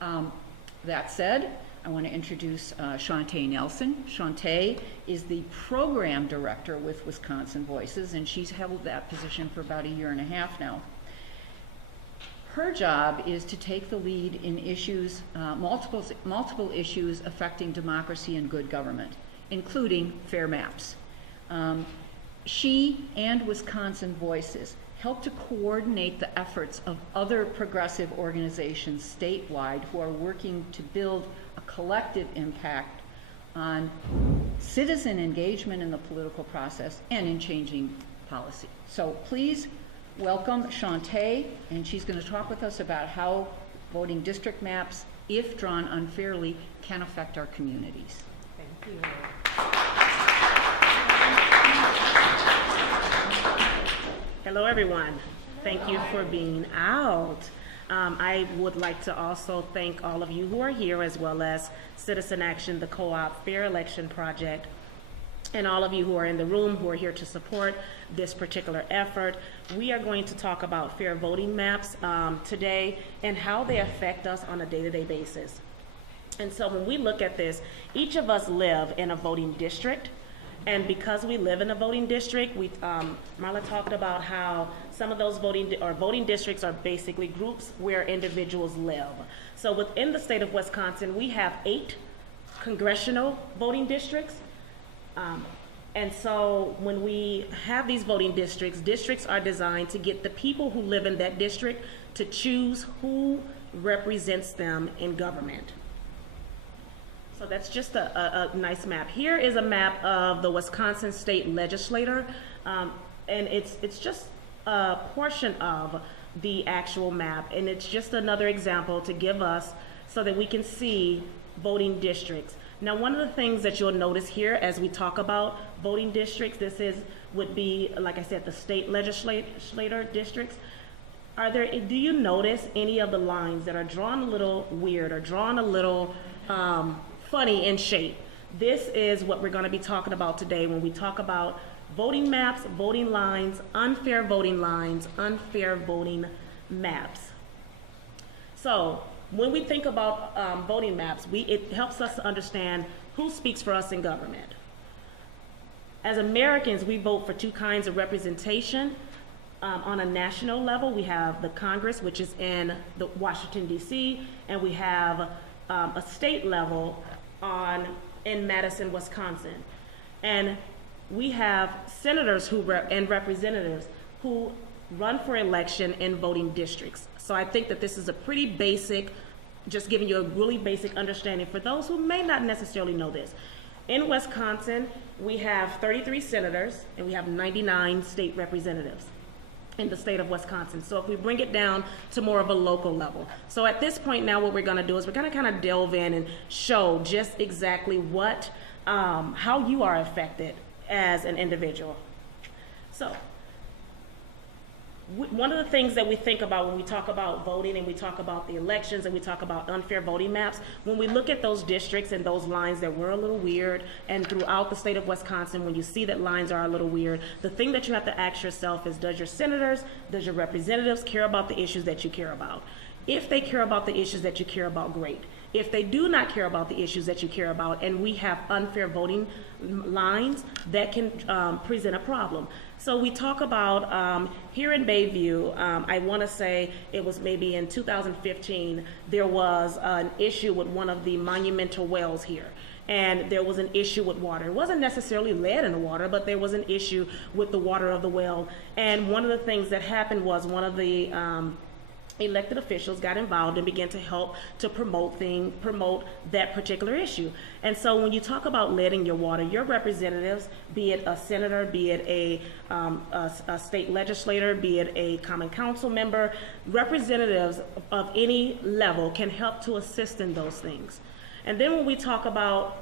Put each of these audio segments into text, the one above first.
That said, I want to introduce Shauntay Nelson. Shauntay is the program director with Wisconsin Voices, and she's held that position for about 1.5 years now. Her job is to take the lead in issues, multiple issues affecting democracy and good government, including fair maps. She and Wisconsin Voices help to coordinate the efforts of other progressive organizations statewide who are working to build a collective impact on citizen engagement in the political process and in changing policy. So please welcome Shauntay, and she's going to talk with us about how voting district maps, if drawn unfairly, can affect our communities. Thank you. Hello, everyone. Thank you for being out. I would like to also thank all of you who are here, as well as Citizen Action, the Co-op Fair Election Project, and all of you who are in the room who are here to support this particular effort. We are going to talk about fair voting maps today and how they affect us on a day-to-day basis. And so when we look at this, each of us live in a voting district. And because we live in a voting district, Marla talked about how some of those voting districts are basically groups where individuals live. So within the state of Wisconsin, we have 8 congressional voting districts. And so when we have these voting districts are designed to get the people who live in that district to choose who represents them in government. So that's just a nice map. Here is a map of the Wisconsin State Legislature, and it's just a portion of the actual map, and it's just another example to give us so that we can see voting districts. Now, one of the things that you'll notice here as we talk about voting districts, would be, like I said, the state legislature districts. Do you notice any of the lines that are drawn a little weird or drawn a little funny in shape? This is what we're going to be talking about today when we talk about voting maps, voting lines, unfair voting maps. So when we think about voting maps, it helps us to understand who speaks for us in government. As Americans, we vote for 2 kinds of representation. On a national level, we have the Congress, which is in Washington, D.C., and we have a state level in Madison, Wisconsin. And we have senators and representatives who run for election in voting districts. So I think that this is a pretty basic, just giving you a really basic understanding for those who may not necessarily know this. In Wisconsin, we have 33 senators and we have 99 state representatives in the state of Wisconsin. So if we bring it down to more of a local level. So at this point now, what we're gonna do is we're gonna kind of delve in and show just exactly how you are affected as an individual. So one of the things that we think about when we talk about voting and we talk about the elections and we talk about unfair voting maps, when we look at those districts and those lines that were a little weird, and throughout the state of Wisconsin, when you see that lines are a little weird, the thing that you have to ask yourself is, does your senators, does your representatives care about the issues that you care about? If they care about the issues that you care about, great. If they do not care about the issues that you care about, and we have unfair voting lines, that can present a problem. So we talk about here in Bayview, I want to say it was maybe in 2015, there was an issue with one of the monumental wells here. And there was an issue with water. It wasn't necessarily lead in the water, but there was an issue with the water of the well. And one of the things that happened was one of the elected officials got involved and began to help to promote that particular issue. And so when you talk about lead in your water, your representatives, be it a senator, be it a state legislator, be it a common council member, representatives of any level can help to assist in those things. And then when we talk about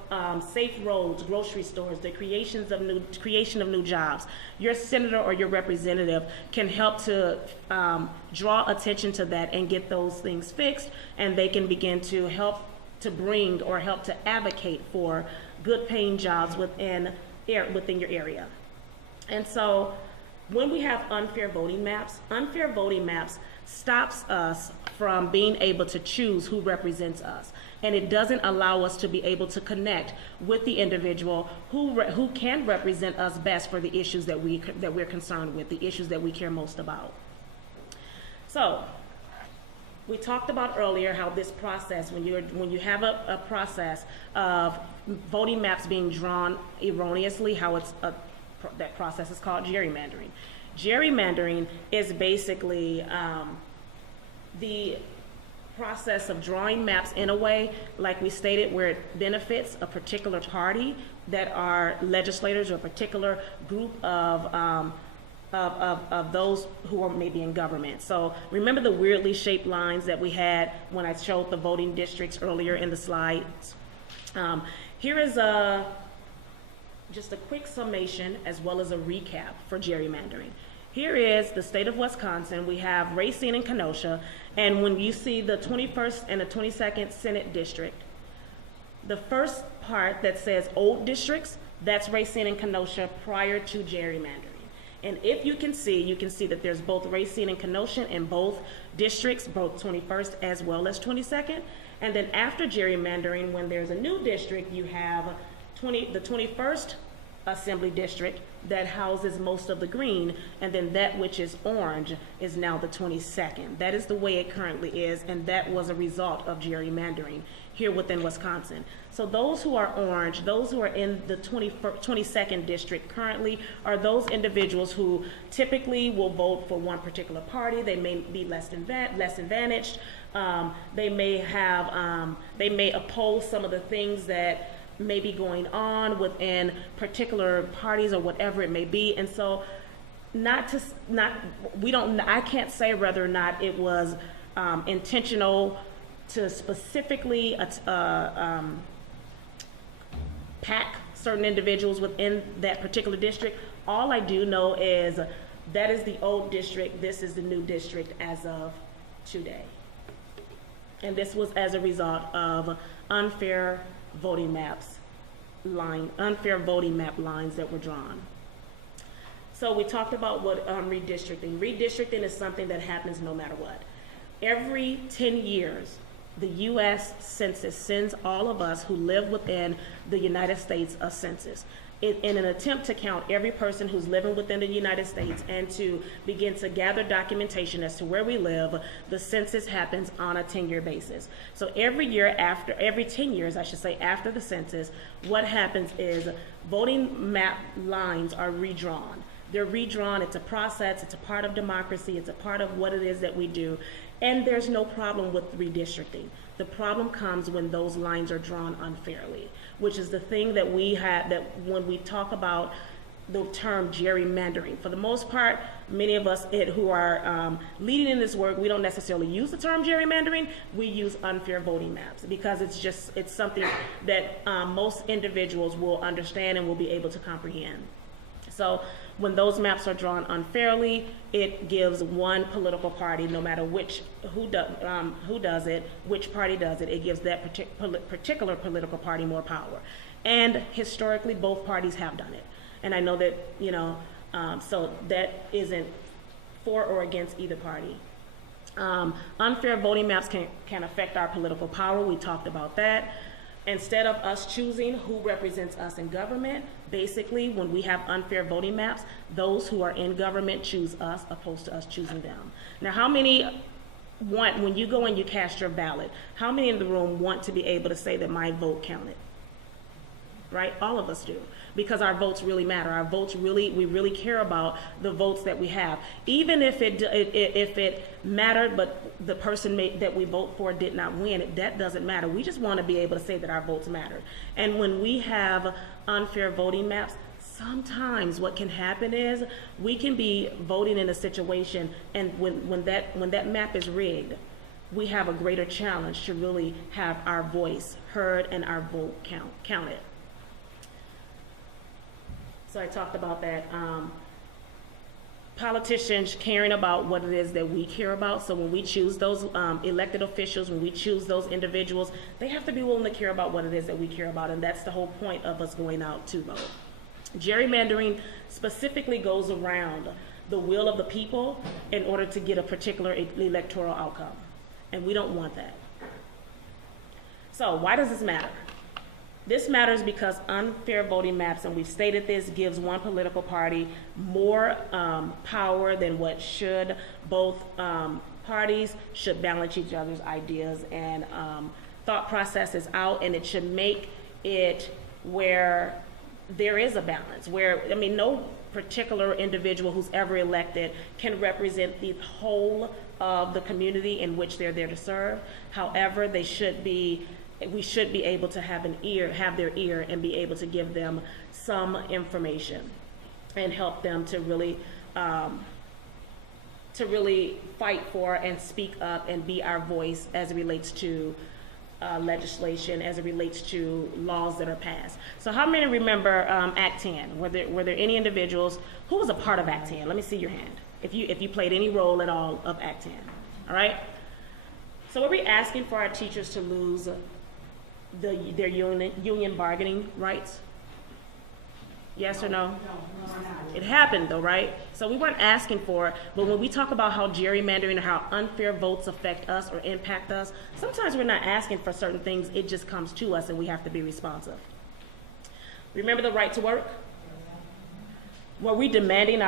safe roads, grocery stores, the creation of new jobs, your senator or your representative can help to draw attention to that and get those things fixed, and they can begin to help to bring or help to advocate for good paying jobs within your area. And so when we have unfair voting maps stops us from being able to choose who represents us. And it doesn't allow us to be able to connect with the individual who can represent us best for the issues that we're concerned with, the issues that we care most about. So, we talked about earlier how this process, when you have a process of voting maps being drawn erroneously, how that process is called gerrymandering. Gerrymandering is basically the process of drawing maps in a way, like we stated, where it benefits a particular party that are legislators or a particular group of those who are maybe in government. So remember the weirdly shaped lines that we had when I showed the voting districts earlier in the slides? Here is just a quick summation as well as a recap for gerrymandering. Here is the state of Wisconsin. We have Racine and Kenosha, and when you see the 21st and the 22nd Senate District, the first part that says old districts, that's Racine and Kenosha prior to gerrymandering. And if you can see that there's both Racine and Kenosha in both districts, both 21st as well as 22nd. And then after gerrymandering, when there's a new district, you have the 21st Assembly District that houses most of the green, and then that which is orange is now the 22nd. That is the way it currently is, and that was a result of gerrymandering here within Wisconsin. So those who are orange, those who are in the 22nd district currently, are those individuals who typically will vote for one particular party. They may be less advantaged. They may oppose some of the things that may be going on within particular parties or whatever it may be. And so I can't say whether or not it was intentional to specifically pack certain individuals within that particular district. All I do know is that is the old district, this is the new district as of today. And this was as a result of unfair voting map lines that were drawn. So we talked about what redistricting. Redistricting is something that happens no matter what. Every 10 years, the U.S. Census sends all of us who live within the United States a census in an attempt to count every person who's living within the United States and to begin to gather documentation as to where we live. The census happens on a 10-year basis. So every 10 years, after the census, what happens is voting map lines are redrawn. They're redrawn. It's a process. It's a part of democracy. It's a part of what it is that we do. And there's no problem with redistricting. The problem comes when those lines are drawn unfairly, which is the thing that we have, that when we talk about the term gerrymandering. For the most part, many of us who are leading in this work, we don't necessarily use the term gerrymandering. We use unfair voting maps because it's something that most individuals will understand and will be able to comprehend. So when those maps are drawn unfairly, it gives one political party, no matter who does it, which party does it, it gives that particular political party more power. And historically, both parties have done it. And I know that, so that isn't for or against either party. Unfair voting maps can affect our political power. We talked about that. Instead of us choosing who represents us in government, basically, when we have unfair voting maps, those who are in government choose us opposed to us choosing them. Now, how many when you go and you cast your ballot, how many in the room want to be able to say that my vote counted? Right? All of us do, because our votes really matter. Our votes we really care about the votes that we have. Even if it mattered, but the person that we vote for did not win, that doesn't matter. We just want to be able to say that our votes matter. And when we have unfair voting maps, sometimes what can happen is we can be voting in a situation, and when that map is rigged, we have a greater challenge to really have our voice heard and our vote counted. So I talked about that. Politicians caring about what it is that we care about. So when we choose those elected officials, when we choose those individuals, they have to be willing to care about what it is that we care about, and that's the whole point of us going out to vote. Gerrymandering specifically goes around the will of the people in order to get a particular electoral outcome. And we don't want that. So why does this matter? This matters because unfair voting maps, and we've stated this, gives one political party more power than what should. Both parties should balance each other's ideas and thought processes out, and it should make it where there is a balance, where, I mean, no particular individual who's ever elected can represent the whole of the community in which they're there to serve. However, we should be able to have their ear and be able to give them some information and help them to really fight for and speak up and be our voice as it relates to legislation, as it relates to laws that are passed. So how many remember Act 10? Were there any individuals who was a part of Act 10? Let me see your hand. If you played any role at all of Act 10, all right? So were we asking for our teachers to lose their union bargaining rights? Yes or no? It happened though, right? So we weren't asking for it, but when we talk about how gerrymandering and how unfair votes affect us or impact us, sometimes we're not asking for certain things, it just comes to us and we have to be responsive. Remember the right to work? Were we demanding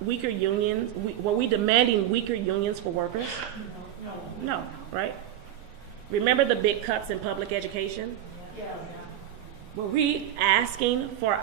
weaker unions? Were we demanding weaker unions for workers? No, right? Remember the big cuts in public education? Were we asking for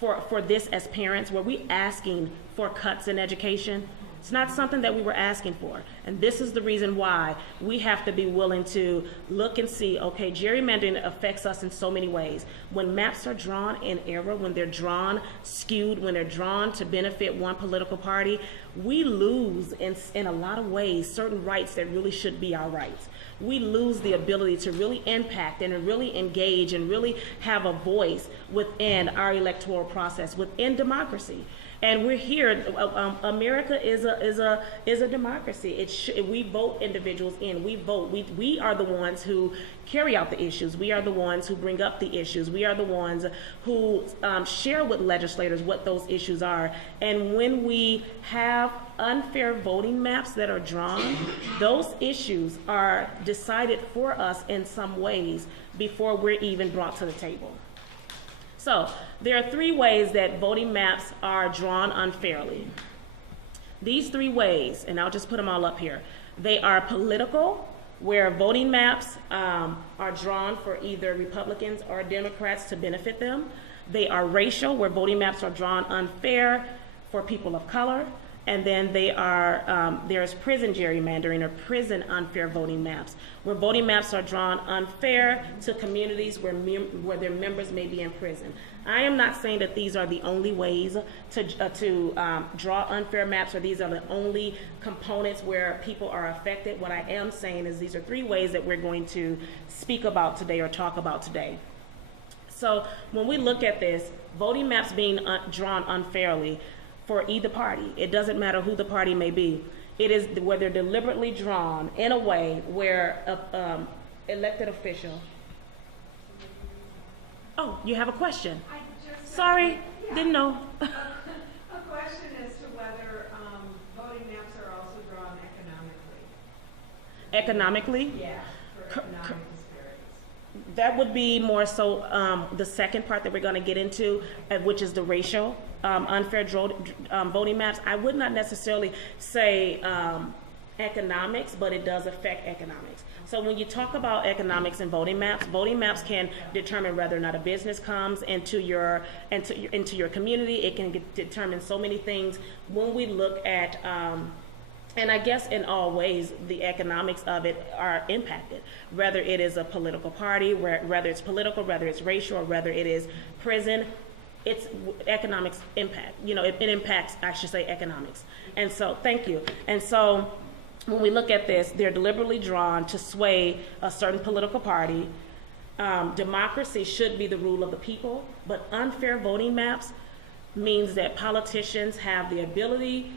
for this as parents? Were we asking for cuts in education? It's not something that we were asking for. And this is the reason why we have to be willing to look and see, okay, gerrymandering affects us in so many ways. When maps are drawn in error, when they're drawn skewed, when they're drawn to benefit one political party, we lose in a lot of ways certain rights that really should be our rights. We lose the ability to really impact and to really engage and really have a voice within our electoral process, within democracy. And we're here. America is a democracy. We vote individuals in. We vote. We are the ones who carry out the issues. We are the ones who bring up the issues. We are the ones who share with legislators what those issues are. And when we have unfair voting maps that are drawn, those issues are decided for us in some ways before we're even brought to the table. So there are three ways that voting maps are drawn unfairly. These three ways, and I'll just put them all up here. They are political, where voting maps are drawn for either Republicans or Democrats to benefit them. They are racial, where voting maps are drawn unfair for people of color. And then there's prison gerrymandering or prison unfair voting maps, where voting maps are drawn unfair to communities where their members may be in prison. I am not saying that these are the only ways to draw unfair maps, or these are the only components where people are affected. What I am saying is these are three ways that we're going to speak about today or talk about today. So when we look at this, voting maps being drawn unfairly for either party, it doesn't matter who the party may be. It is where they're deliberately drawn in a way where an elected official. Oh, you have a question? Sorry, didn't know. A question as to whether voting maps are also drawn economically. Economically? Yeah, for economic disparities. That would be more so the second part that we're going to get into, which is the racial unfair voting maps. I would not necessarily say economics, but it does affect economics. So when you talk about economics and voting maps can determine whether or not a business comes into your community. It can determine so many things. When we look at and I guess in all ways, the economics of it are impacted, whether it is a political party, whether it's political, whether it's racial, or whether it is prison. It's economics impact. It impacts, I should say, economics. And so, thank you. And so, when we look at this, they're deliberately drawn to sway a certain political party. Democracy should be the rule of the people, but unfair voting maps means that politicians have the ability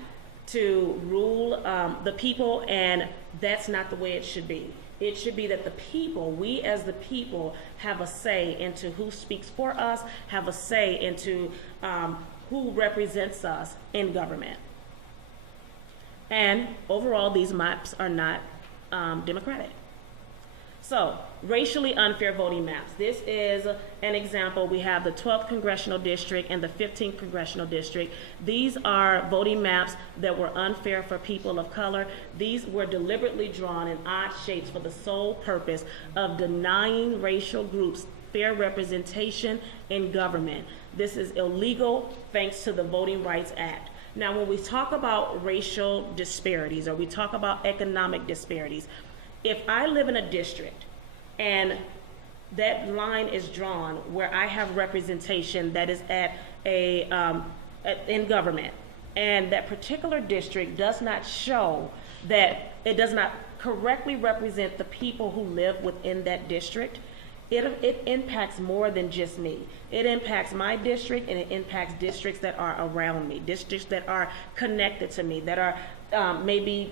to rule the people, and that's not the way it should be. It should be that the people, we as the people, have a say into who speaks for us, have a say into who represents us in government. And overall, these maps are not democratic. So, racially unfair voting maps. This is an example. We have the 12th Congressional District and the 15th Congressional District. These are voting maps that were unfair for people of color. These were deliberately drawn in odd shapes for the sole purpose of denying racial groups fair representation in government. This is illegal thanks to the Voting Rights Act. Now, when we talk about racial disparities or we talk about economic disparities, if I live in a district and that line is drawn where I have representation that is in government, and that particular district does not show that it does not correctly represent the people who live within that district, it impacts more than just me. It impacts my district, and it impacts districts that are around me, districts that are connected to me, that are maybe,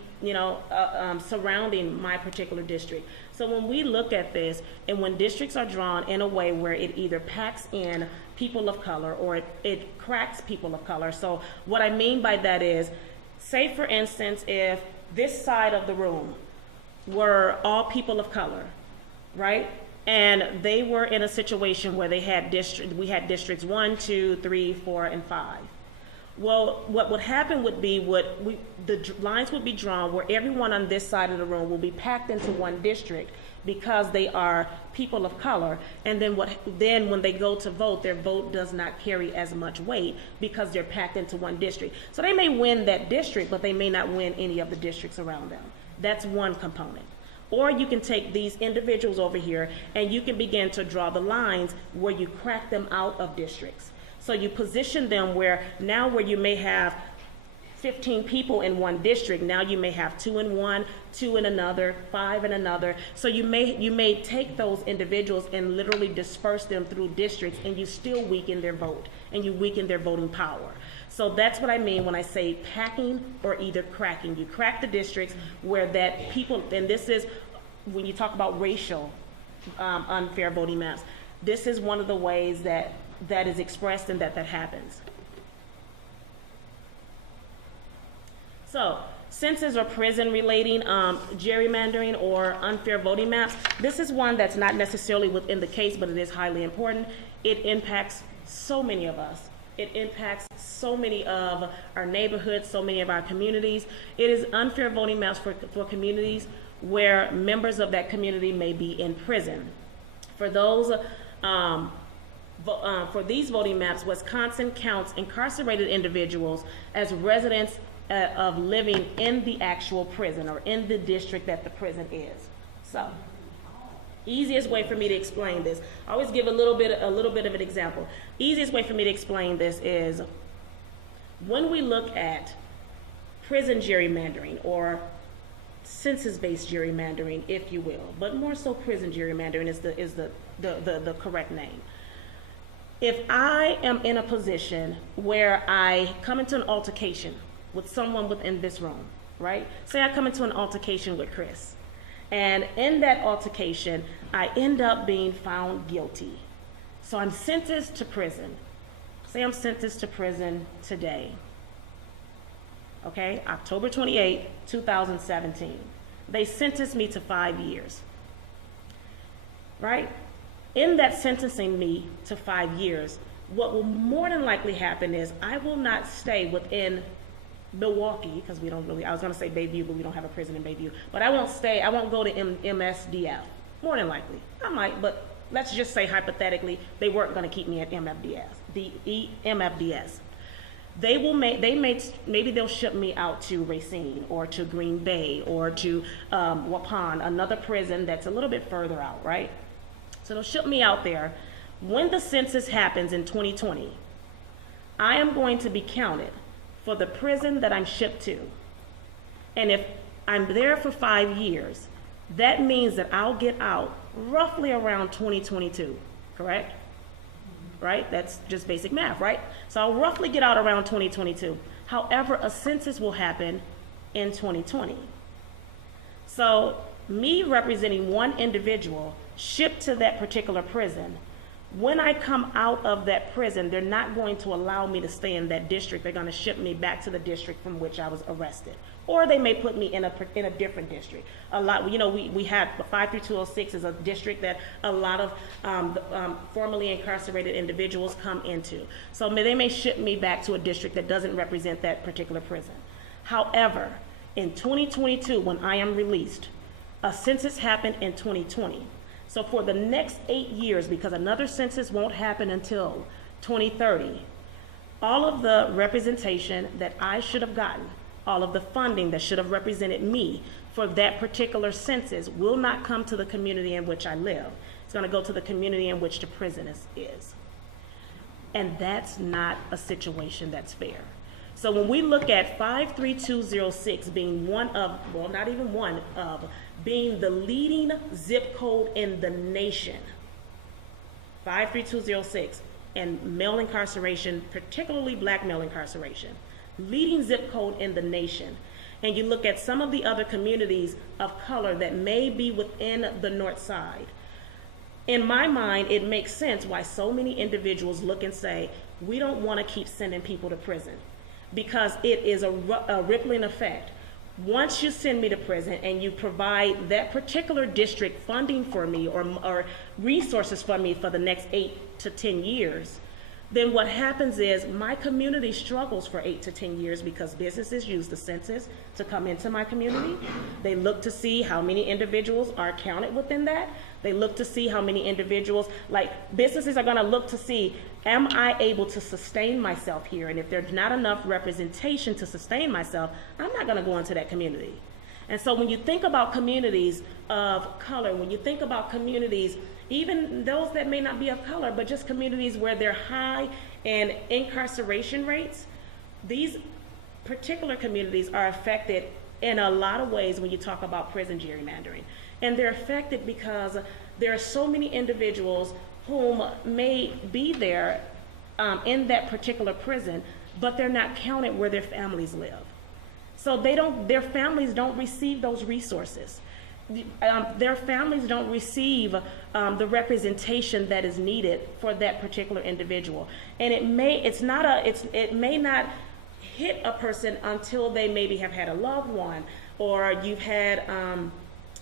surrounding my particular district. So when we look at this, and when districts are drawn in a way where it either packs in people of color or it cracks people of color. So what I mean by that is, say for instance, if this side of the room were all people of color, right? And they were in a situation where we had districts 1, 2, 3, 4, and 5. Well, what would happen would be the lines would be drawn where everyone on this side of the room will be packed into one district because they are people of color. And then when they go to vote, their vote does not carry as much weight because they're packed into one district. So they may win that district, but they may not win any of the districts around them. That's one component. Or you can take these individuals over here and you can begin to draw the lines where you crack them out of districts. So you position them where you may have 15 people in one district, now you may have 2 in one, 2 in another, 5 in another. So you may take those individuals and literally disperse them through districts, and you still weaken their vote and you weaken their voting power. So that's what I mean when I say packing or either cracking. You crack the districts where that people, and this is when you talk about racial unfair voting maps, this is one of the ways that is expressed and that happens. So, census or prison relating gerrymandering or unfair voting maps, this is one that's not necessarily within the case, but it is highly important. It impacts so many of us. It impacts so many of our neighborhoods, so many of our communities. It is unfair voting maps for communities where members of that community may be in prison. For those, for these voting maps, Wisconsin counts incarcerated individuals as residents of living in the actual prison or in the district that the prison is. So, easiest way for me to explain this, I always give a little bit of an example. Easiest way for me to explain this is when we look at prison gerrymandering or census-based gerrymandering, if you will, but more so prison gerrymandering is the correct name. If I am in a position where I come into an altercation with someone within this room, right? Say I come into an altercation with Chris, and in that altercation, I end up being found guilty. So I'm sentenced to prison. Say I'm sentenced to prison today. Okay, October 28, 2017. They sentenced me to 5 years, right? In that sentencing me to 5 years, what will more than likely happen is I will not stay within Milwaukee, because we don't really, I was going to say Bayview, but we don't have a prison in Bayview. But I won't go to MSDF, more than likely. I might, but let's just say hypothetically, they weren't going to keep me at MFDS. Maybe they'll ship me out to Racine or to Green Bay or to Waupun, another prison that's a little bit further out, right? So they'll ship me out there. When the census happens in 2020, I am going to be counted for the prison that I'm shipped to. And if I'm there for 5 years, that means that I'll get out roughly around 2022, correct? Right? That's just basic math, right? So I'll roughly get out around 2022. However, a census will happen in 2020. So me representing one individual shipped to that particular prison When I come out of that prison, they're not going to allow me to stay in that district. They're going to ship me back to the district from which I was arrested. Or they may put me in a different district. A lot, you know, we had 53206 is a district that a lot of formerly incarcerated individuals come into. So they may ship me back to a district that doesn't represent that particular prison. However, in 2022, when I am released, a census happened in 2020. So for the next 8 years, because another census won't happen until 2030, all of the representation that I should have gotten, all of the funding that should have represented me for that particular census will not come to the community in which I live. It's going to go to the community in which the prison is. And that's not a situation that's fair. So when we look at 53206 being one of, well, not even one of, being the leading zip code in the nation, 53206, and male incarceration, particularly black male incarceration, leading zip code in the nation, and you look at some of the other communities of color that may be within the North Side, in my mind, it makes sense why so many individuals look and say, we don't want to keep sending people to prison, because it is a rippling effect. Once you send me to prison and you provide that particular district funding for me or resources for me for the next 8 to 10 years, then what happens is my community struggles for 8 to 10 years because businesses use the census to come into my community. They look to see how many individuals are counted within that. They look to see how many individuals, like businesses are going to look to see, am I able to sustain myself here? And if there's not enough representation to sustain myself, I'm not going to go into that community. And so when you think about communities of color, when you think about communities, even those that may not be of color, but just communities where they're high in incarceration rates, these particular communities are affected in a lot of ways when you talk about prison gerrymandering. And they're affected because there are so many individuals whom may be there in that particular prison, but they're not counted where their families live. So their families don't receive those resources. Their families don't receive the representation that is needed for that particular individual. And it may not hit a person until they maybe have had a loved one, or you've had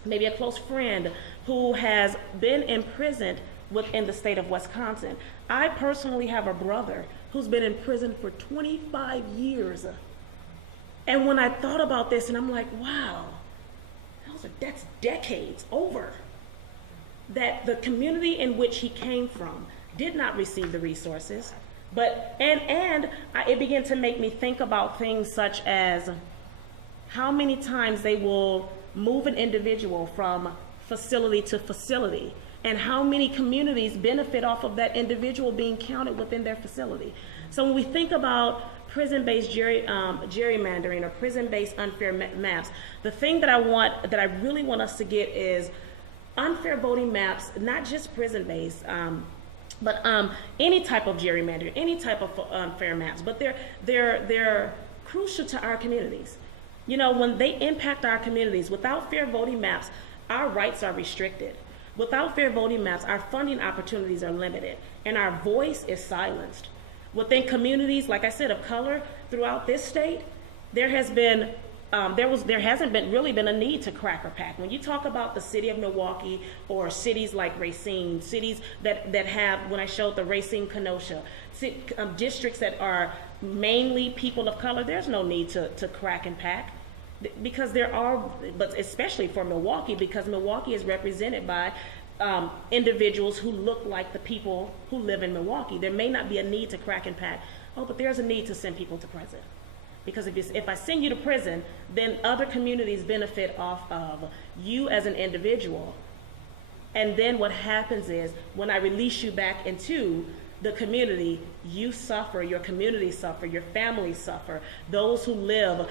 maybe a close friend who has been imprisoned within the state of Wisconsin. I personally have a brother who's been in prison for 25 years. And when I thought about this, and I'm like, wow, that's decades over, that the community in which he came from did not receive the resources. But it began to make me think about things such as how many times they will move an individual from facility to facility, and how many communities benefit off of that individual being counted within their facility. So when we think about prison-based gerrymandering or prison-based unfair maps, the thing that I really want us to get is unfair voting maps, not just prison-based, but any type of gerrymandering, any type of unfair maps, but they're crucial to our communities. You know, when they impact our communities, without fair voting maps, our rights are restricted. Without fair voting maps, our funding opportunities are limited, and our voice is silenced. Within communities, like I said, of color throughout this state, there hasn't been really been a need to crack or pack. When you talk about the city of Milwaukee or cities like Racine, cities that have, when I showed the Racine, Kenosha, districts that are mainly people of color, there's no need to crack and pack, because but especially for Milwaukee, because Milwaukee is represented by individuals who look like the people who live in Milwaukee. There may not be a need to crack and pack. Oh, but there's a need to send people to prison. Because if I send you to prison, then other communities benefit off of you as an individual. And then what happens is, when I release you back into the community, you suffer, your community suffer, your families suffer, those who live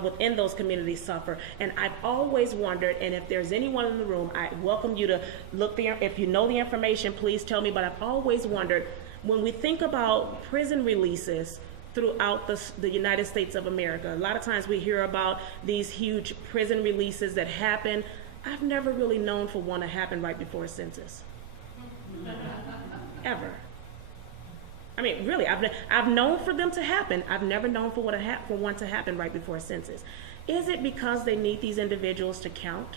within those communities suffer. And I've always wondered, and if there's anyone in the room, I welcome you to look there. If you know the information, please tell me, but I've always wondered, when we think about prison releases throughout the United States of America, a lot of times we hear about these huge prison releases that happen. I've never really known for one to happen right before a census. ever. I mean, really, I've known for them to happen. I've never known for one to happen right before a census. Is it because they need these individuals to count?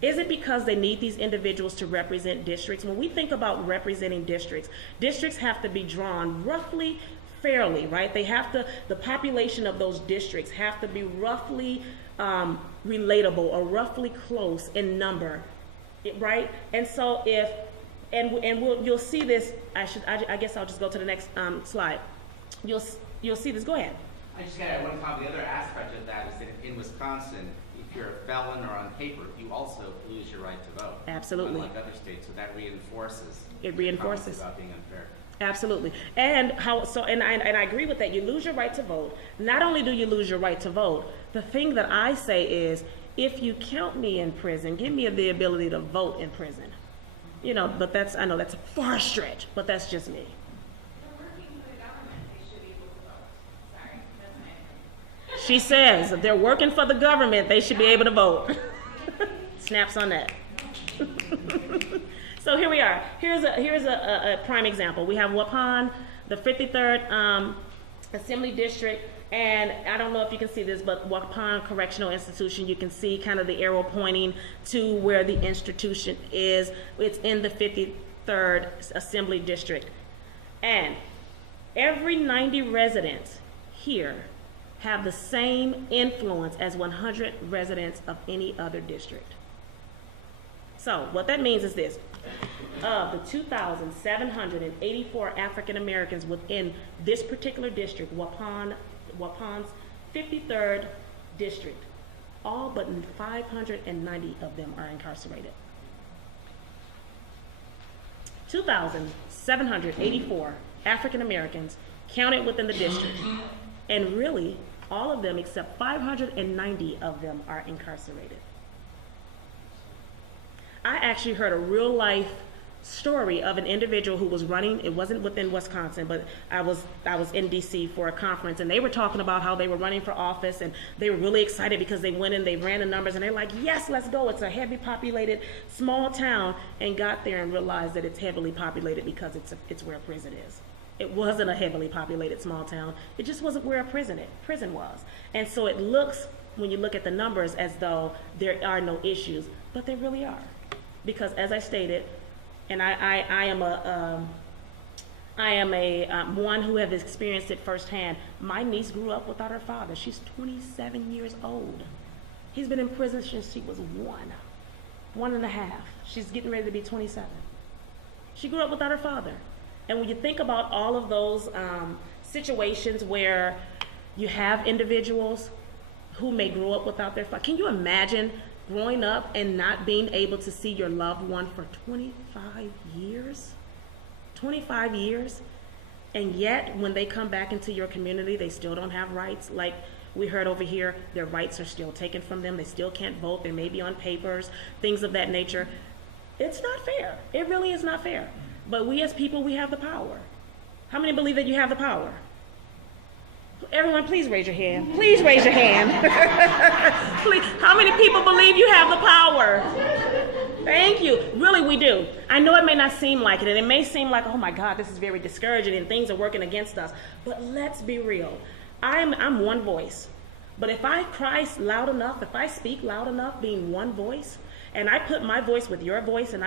Is it because they need these individuals to represent districts? When we think about representing districts, districts have to be drawn roughly fairly, right? The population of those districts have to be roughly relatable or roughly close in number, right? And so you'll see this, I guess I'll just go to the next slide. You'll see this, go ahead. I just got one comment. The other aspect of that is that in Wisconsin, if you're a felon or on paper, you also lose your right to vote. Absolutely. Unlike other states, so that reinforces. It reinforces. About being unfair. Absolutely. And I agree with that. You lose your right to vote. Not only do you lose your right to vote, the thing that I say is, if you count me in prison, give me the ability to vote in prison. You know, but I know that's a far stretch, but that's just me. She says if they're working for the government, they should be able to vote. Snaps on that. So here we are. Here's a prime example. We have Waupun, the 53rd Assembly District, and I don't know if you can see this, but Waupun Correctional Institution, you can see kind of the arrow pointing to where the institution is. It's in the 53rd Assembly District. And every 90 residents here have the same influence as 100 residents of any other district. So what that means is this. Of the 2,784 African Americans within this particular district, Waupun's 53rd district, all but 590 of them are incarcerated. 2,784 African Americans counted within the district, and really all of them except 590 of them are incarcerated. I actually heard a real life story of an individual who was running. It wasn't within Wisconsin, but I was in DC for a conference, and they were talking about how they were running for office, and they were really excited because they went in, they ran the numbers, and they're like, yes, let's go. It's a heavily populated small town, and got there and realized that it's heavily populated because it's where a prison is. It wasn't a heavily populated small town. It just wasn't where a prison was. And so it looks, when you look at the numbers, as though there are no issues, but there really are. Because as I stated, and I am a one who have experienced it firsthand. My niece grew up without her father. She's 27 years old. He's been in prison since she was 1 and a half. She's getting ready to be 27. She grew up without her father. And when you think about all of those situations where you have individuals who may grow up without their father, can you imagine growing up and not being able to see your loved one for 25 years? 25 years, and yet when they come back into your community, they still don't have rights. Like we heard over here, their rights are still taken from them. They still can't vote. They may be on papers, things of that nature. It's not fair. It really is not fair. But we as people, we have the power. How many believe that you have the power? Everyone, please raise your hand. Please raise your hand. Please. How many people believe you have the power? Thank you. Really, we do. I know it may not seem like it, and it may seem like, oh my God, this is very discouraging and things are working against us. But let's be real. I'm one voice. But if I cry loud enough, if I speak loud enough, being one voice, and I put my voice with your voice, and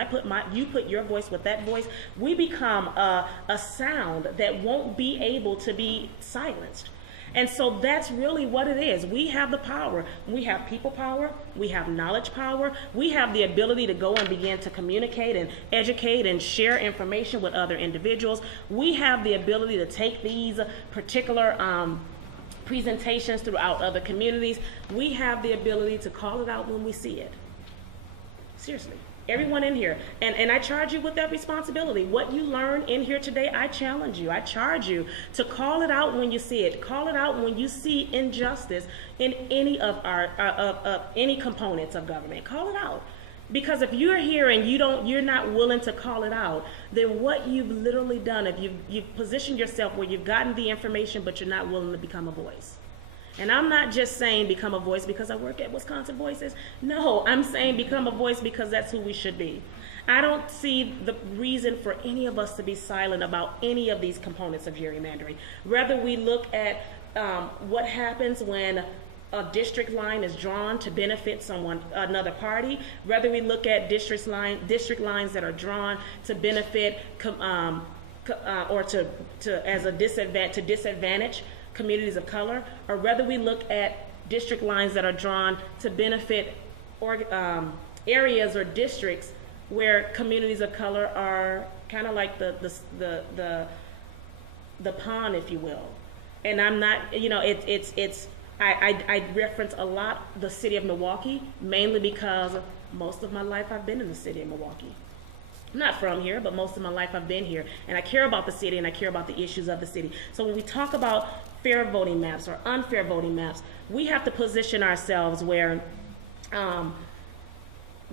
you put your voice with that voice, we become a sound that won't be able to be silenced. And so that's really what it is. We have the power. We have people power. We have knowledge power. We have the ability to go and begin to communicate and educate and share information with other individuals. We have the ability to take these particular presentations throughout other communities. We have the ability to call it out when we see it. Seriously. Everyone in here. And I charge you with that responsibility. What you learn in here today, I challenge you. I charge you to call it out when you see it. Call it out when you see injustice in any of any components of government. Call it out. Because if you're here and you're not willing to call it out, then what you've literally done, if you've positioned yourself where you've gotten the information but you're not willing to become a voice. And I'm not just saying become a voice because I work at Wisconsin Voices. No, I'm saying become a voice because that's who we should be. I don't see the reason for any of us to be silent about any of these components of gerrymandering. Rather, we look at what happens when a district line is drawn to benefit another party. Whether we look at district lines that are drawn to benefit or to disadvantage communities of color, or whether we look at district lines that are drawn to benefit areas or districts where communities of color are kind of like the pawn, if you will. And I'm not, I reference a lot the city of Milwaukee, mainly because most of my life I've been in the city of Milwaukee. I'm not from here, but most of my life I've been here. And I care about the city and I care about the issues of the city. So when we talk about fair voting maps or unfair voting maps, we have to position ourselves where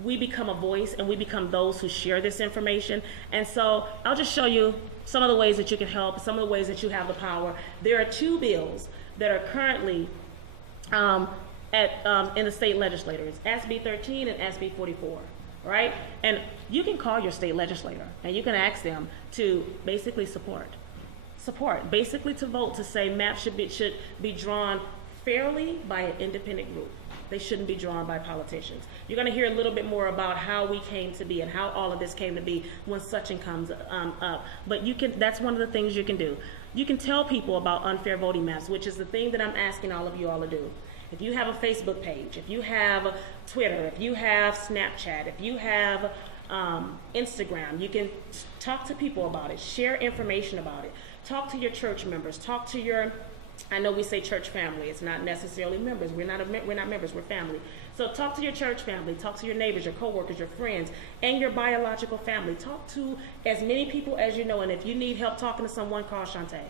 we become a voice and we become those who share this information. And so I'll just show you some of the ways that you can help, some of the ways that you have the power. There are two bills that are currently in the state legislators, SB 13 and SB 44, right? And you can call your state legislator and you can ask them to basically support, basically to vote to say maps should be drawn fairly by an independent group. They shouldn't be drawn by politicians. You're going to hear a little bit more about how we came to be and how all of this came to be when such comes up. But that's one of the things you can do. You can tell people about unfair voting maps, which is the thing that I'm asking all of you all to do. If you have a Facebook page, if you have Twitter, if you have Snapchat, if you have Instagram, you can talk to people about it, share information about it, talk to your church members, talk to your, I know we say church family, it's not necessarily members, we're not members, we're family. So talk to your church family, talk to your neighbors, your coworkers, your friends, and your biological family. Talk to as many people as you know, and if you need help talking to someone, call Shauntay.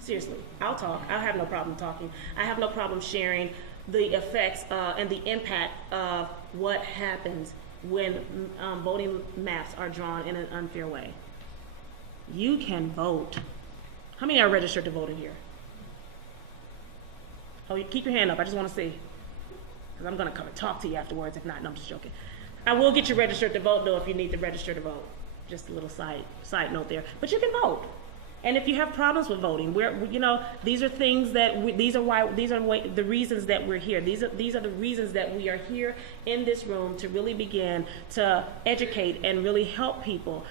Seriously, I'll talk. I have no problem talking. I have no problem sharing the effects and the impact of what happens when voting maps are drawn in an unfair way. You can vote. How many are registered to vote in here? Oh, you keep your hand up. I just want to see. Because I'm going to come and talk to you afterwards. If not, no, I'm just joking. I will get you registered to vote, though, if you need to register to vote. Just a little side note there. But you can vote. And if you have problems with voting, these are things that these are the reasons that we're here. These are the reasons that we are here in this room to really begin to educate and really help people.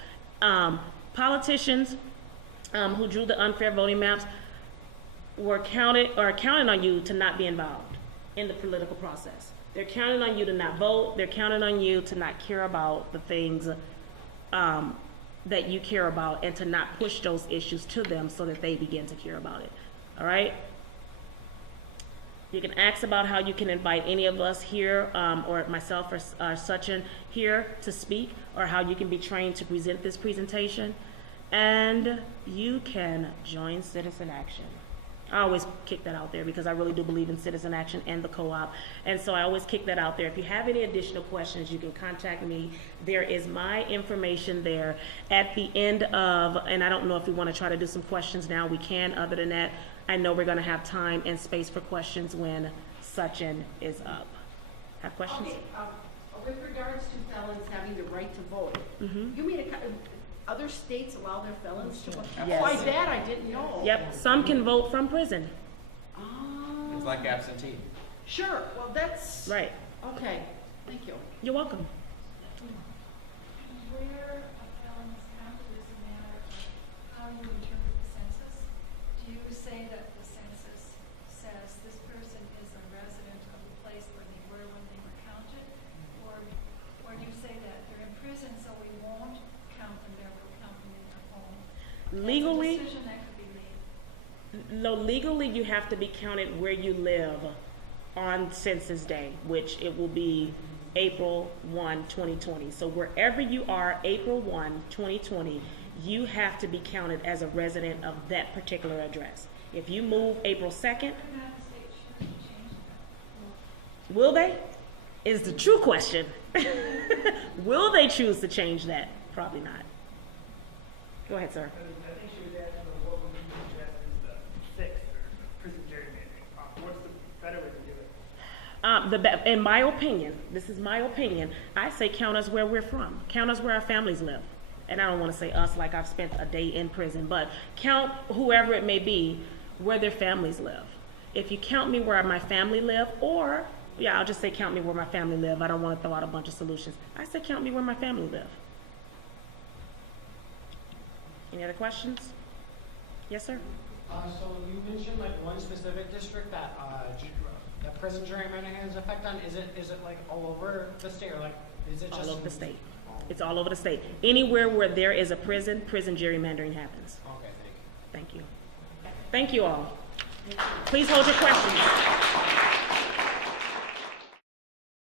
Politicians who drew the unfair voting maps were counting on you to not be involved in the political process. They're counting on you to not vote. They're counting on you to not care about the things that you care about and to not push those issues to them so that they begin to care about it. All right? You can ask about how you can invite any of us here or myself or Sachin here to speak, or how you can be trained to present this presentation. And you can join Citizen Action. I always kick that out there because I really do believe in citizen action and the co-op. And so I always kick that out there. If you have any additional questions, you can contact me. There is my information there at the end of, and I don't know if we want to try to do some questions now. We can. Other than that, I know we're going to have time and space for questions when Sachin is up. Have questions? Okay, with regards to felons having the right to vote, you mean other states allow their felons to vote? Yes. Why that? I didn't know. Yep, some can vote from prison. Oh. It's like absentee. Sure. Well, that's Right. okay. Thank you. You're welcome. Where a felon is counted is a matter of how you interpret the census. Do you say that the census says this person is a resident of the place where they were when they were counted? Or do you say that they're in prison so we won't count them there, we'll count them in their home? Legally, That's a decision that could be made. no, legally you have to be counted where you live on Census Day, which it will be April 1, 2020. So wherever you are, April 1, 2020, you have to be counted as a resident of that particular address. If you move April 2nd, Could not the state choose to change that? will they? Is the true question. Will they choose to change that? Probably not. Go ahead, sir. I think she was asking what would you suggest is the fix or prison gerrymandering. What's the In my opinion, this is my opinion, I say count us where we're from. Count us where our families live. And I don't want to say us like I've spent a day in prison, but count whoever it may be where their families live. If you count me where my family live, or, yeah, I'll just say count me where my family live. I don't want to throw out a bunch of solutions. I say count me where my family live. Any other questions? Yes, sir? So you mentioned like one specific district that that prison gerrymandering has effect on. Is it like all over the state, or like is it just All over the state. It's all over the state. Anywhere where there is a prison gerrymandering happens. Okay, thank you. Thank you. Thank you all. Please hold your questions.